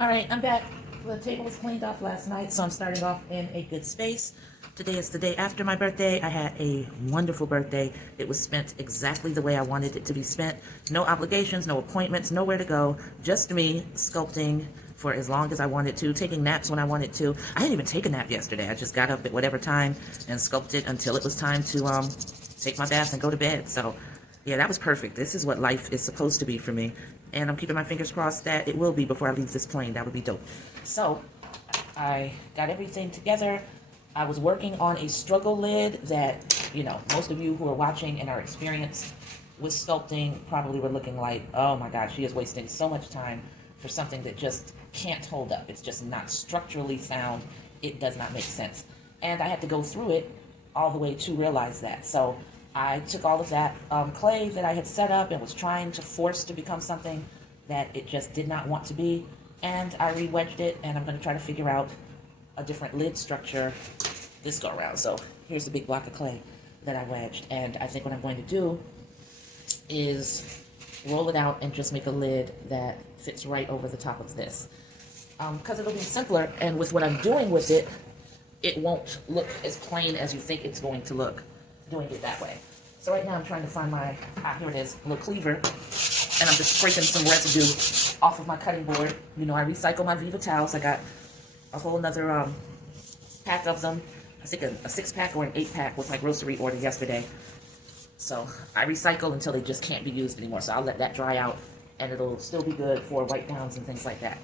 All right, I'm back. The table was cleaned off last night, so I'm starting off in a good space. Today is the day after my birthday. I had a wonderful birthday. It was spent exactly the way I wanted it to be spent. No obligations, no appointments, nowhere to go. Just me sculpting for as long as I wanted to, taking naps when I wanted to. I didn't even take a nap yesterday. I just got up at whatever time and sculpted until it was time to take my bath and go to bed. So yeah, that was perfect. This is what life is supposed to be for me. And I'm keeping my fingers crossed that it will be before I leave this plane. That would be dope. So I got everything together. I was working on a struggle lid that, you know, most of you who are watching and are experienced with sculpting probably were looking like, oh my God, she is wasting so much time for something that just can't hold up. It's just not structurally sound. It does not make sense. And I had to go through it all the way to realize that. So I took all of that clay that I had set up and was trying to force to become something that it just did not want to be, and I re-wedged it, and I'm going to try to figure out a different lid structure this go around. So here's the big block of clay that I wedged, and I think what I'm going to do is roll it out and just make a lid that fits right over the top of this, because it'll be simpler, and with what I'm doing with it, it won't look as plain as you think it's going to look doing it that way. So right now I'm trying to find my, here it is, little cleaver, and I'm just scraping some residue off of my cutting board. You know, I recycle my Viva towels. I got a whole nother pack of them. I think a 6-pack or an 8-pack with my grocery order yesterday. So I recycle until they just can't be used anymore. So I'll let that dry out, and it'll still be good for wipe downs and things like that.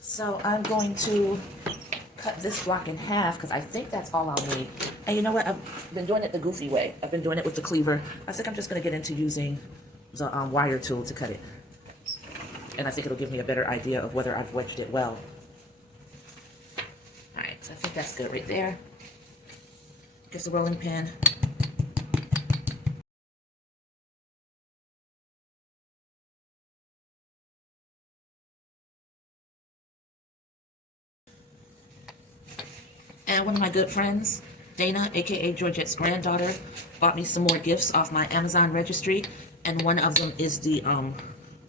So I'm going to cut this block in half because I think that's all I'll need. And you know what? I've been doing it the goofy way. I've been doing it with the cleaver. I think I'm just going to get into using the wire tool to cut it. And I think it'll give me a better idea of whether I've wedged it well. Alright, so I think that's good right there. Get the rolling pin. And one of my good friends, Dana, aka Georgette's granddaughter, bought me some more gifts off my Amazon registry, and one of them is the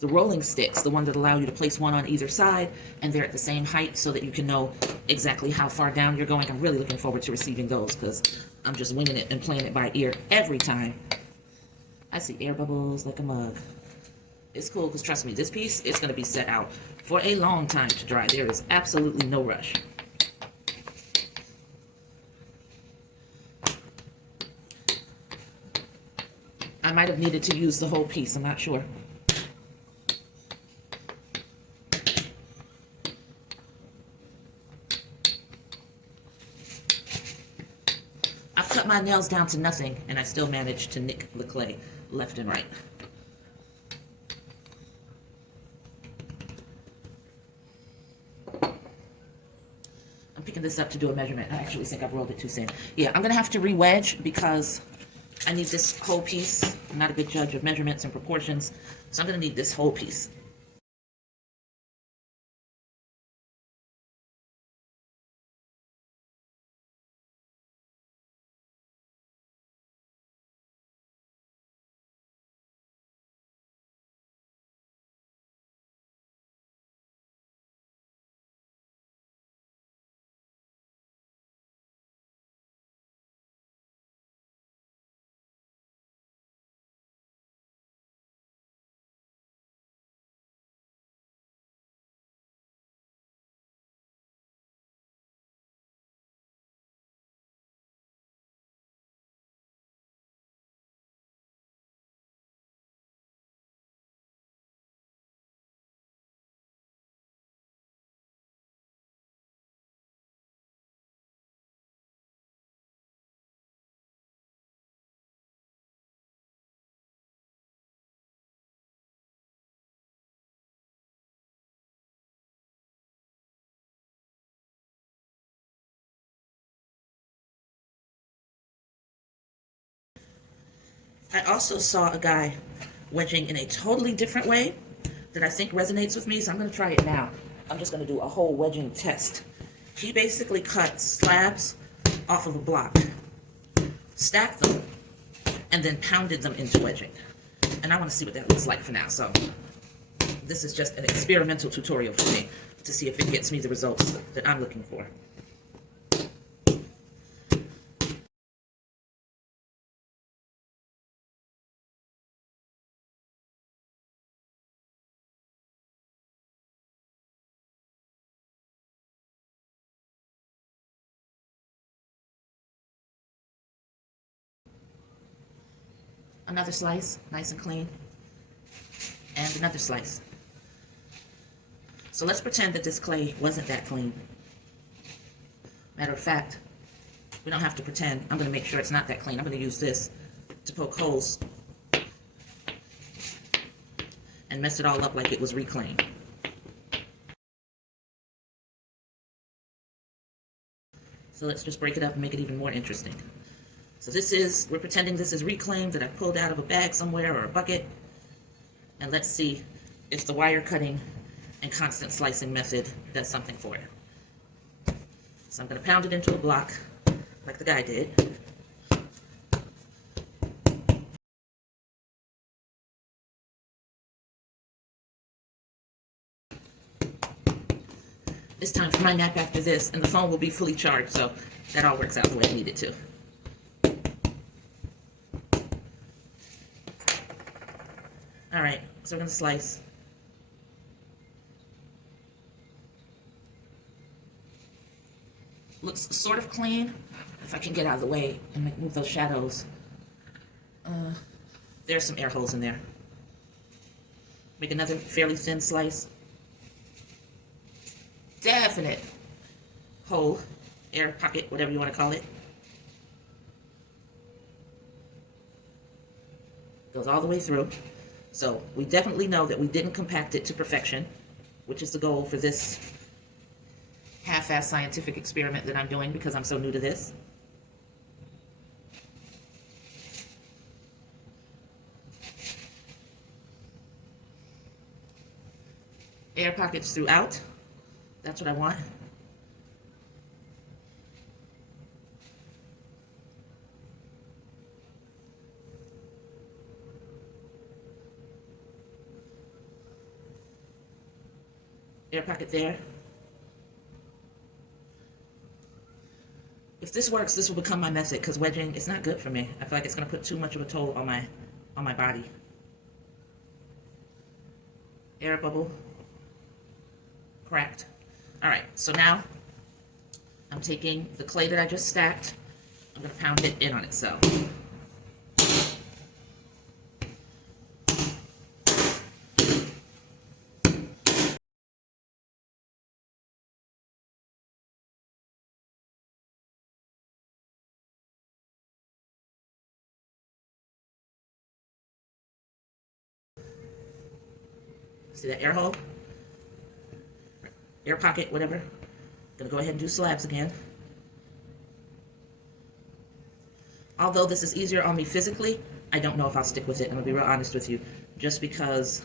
rolling sticks, the one that allow you to place one on either side, and they're at the same height so that you can know exactly how far down you're going. I'm really looking forward to receiving those because I'm just winging it and playing it by ear every time. I see air bubbles like a mug. It's cool because trust me, this piece is going to be set out for a long time to dry. There is absolutely no rush. I might have needed to use the whole piece, I'm not sure. I've cut my nails down to nothing, and I still managed to nick the clay left and right. I'm picking this up to do a measurement. I actually think I've rolled it too thin. Yeah, I'm going to have to re-wedge because I need this whole piece. I'm not a good judge of measurements and proportions, so I'm going to need this whole piece. I also saw a guy wedging in a totally different way that I think resonates with me, so I'm going to try it now. I'm just going to do a whole wedging test. He basically cut slabs off of a block, stacked them, and then pounded them into wedging. And I want to see what that looks like for now, so This is just an experimental tutorial for me to see if it gets me the results that I'm looking for. Another slice, nice and clean, and another slice. So let's pretend that this clay wasn't that clean. Matter of fact, we don't have to pretend. I'm going to make sure it's not that clean. I'm going to use this to poke holes and mess it all up like it was reclaimed. So let's just break it up and make it even more interesting. So we're pretending this is reclaimed that I pulled out of a bag somewhere or a bucket. And let's see if the wire cutting and constant slicing method does something for it. So I'm going to pound it into a block like the guy did. It's time for my nap after this, and the phone will be fully charged, so that all works out the way I need it to. All right, so we're going to slice. Looks sort of clean. If I can get out of the way and move those shadows. There's some air holes in there. Make another fairly thin slice. Definite hole, air pocket, whatever you want to call it. Goes all the way through. So we definitely know that we didn't compact it to perfection, which is the goal for this half-assed scientific experiment that I'm doing because I'm so new to this. Air pockets throughout. That's what I want. Air pocket there. If this works, this will become my method because wedging is not good for me. I feel like it's going to put too much of a toll on my body. Air bubble. Cracked. All right, so now I'm taking the clay that I just stacked. I'm going to pound it in on itself. See that air hole? Air pocket, whatever. Gonna go ahead and do slabs again. Although this is easier on me physically, I don't know if I'll stick with it. I'm gonna be real honest with you. Just because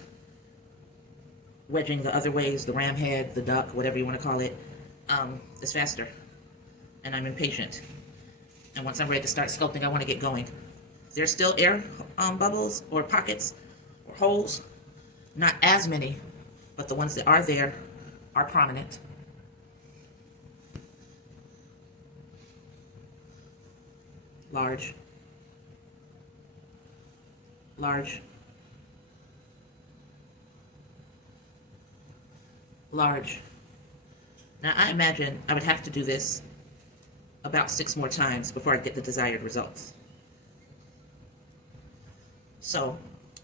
wedging the other ways, the ram head, the duck, whatever you want to call it, is faster. And I'm impatient. And once I'm ready to start sculpting, I want to get going. There's still air bubbles or pockets or holes. Not as many, but the ones that are there are prominent. Large. Large. Large. Now I imagine I would have to do this about 6 more times before I get the desired results. So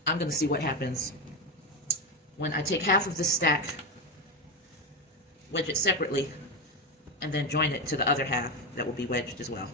I'm going to see what happens when I take half of this stack, wedge it separately, and then join it to the other half that will be wedged as well.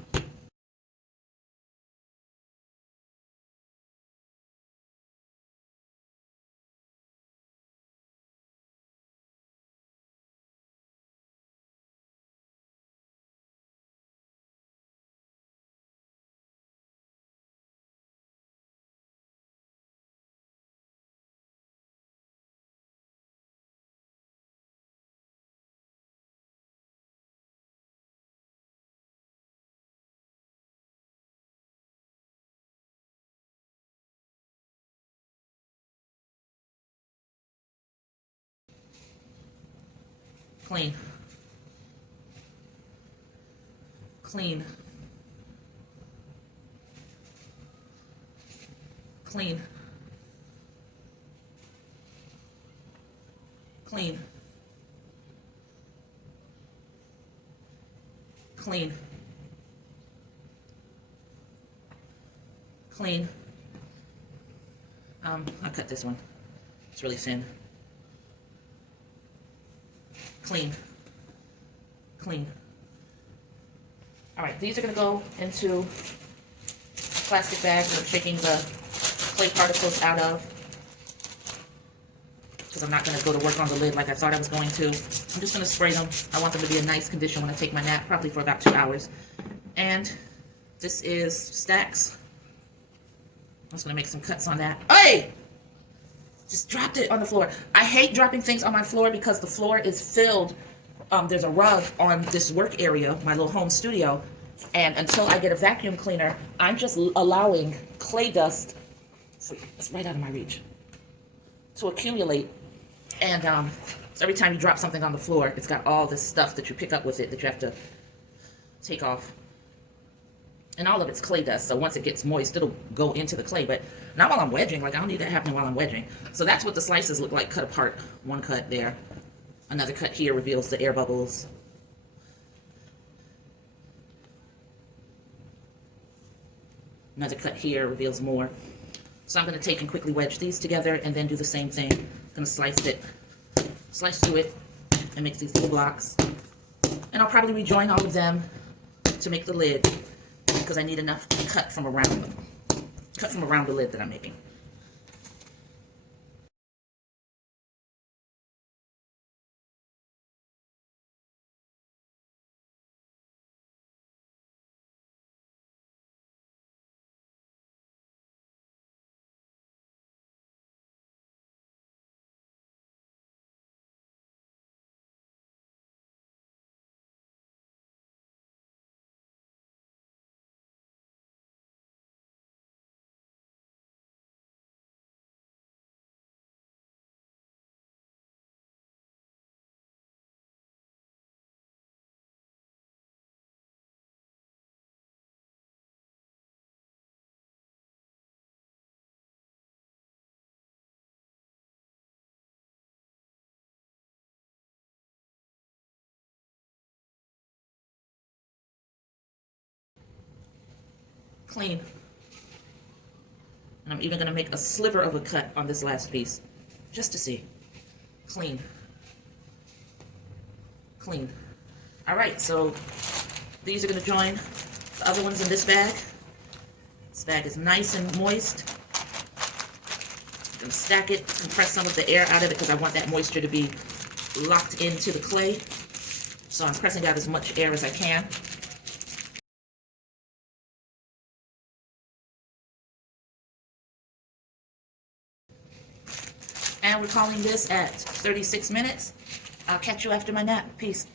clean, clean, clean, clean, clean, clean. I cut this one. It's really thin. Clean, clean. All right, these are gonna go into a plastic bag that I'm shaking the clay particles out of, because I'm not gonna go to work on the lid like I thought I was going to. I'm just gonna spray them. I want them to be in nice condition when I take my nap, probably for about 2 hours. And this is Stacks. I'm just gonna make some cuts on that. Hey! Just dropped it on the floor. I hate dropping things on my floor because the floor is filled. There's a rug on this work area, my little home studio, and until I get a vacuum cleaner, I'm just allowing clay dust, it's right out of my reach, to accumulate. And so every time you drop something on the floor, it's got all this stuff that you pick up with it that you have to take off. And all of it's clay dust, so once it gets moist, it'll go into the clay, but not while I'm wedging. Like, I don't need that happening while I'm wedging. So that's what the slices look like, cut apart. One cut there. Another cut here reveals the air bubbles. Another cut here reveals more. So I'm going to take and quickly wedge these together and then do the same thing. I'm going to slice through it, and make these little blocks. And I'll probably rejoin all of them to make the lid, because I need enough cut from around the lid that I'm making. Clean. And I'm even going to make a sliver of a cut on this last piece, just to see. Clean. Clean. All right, so these are going to join the other ones in this bag. This bag is nice and moist. I'm going to stack it, compress some of the air out of it because I want that moisture to be locked into the clay. So I'm pressing out as much air as I can. And we're calling this at 36 minutes. I'll catch you after my nap. Peace.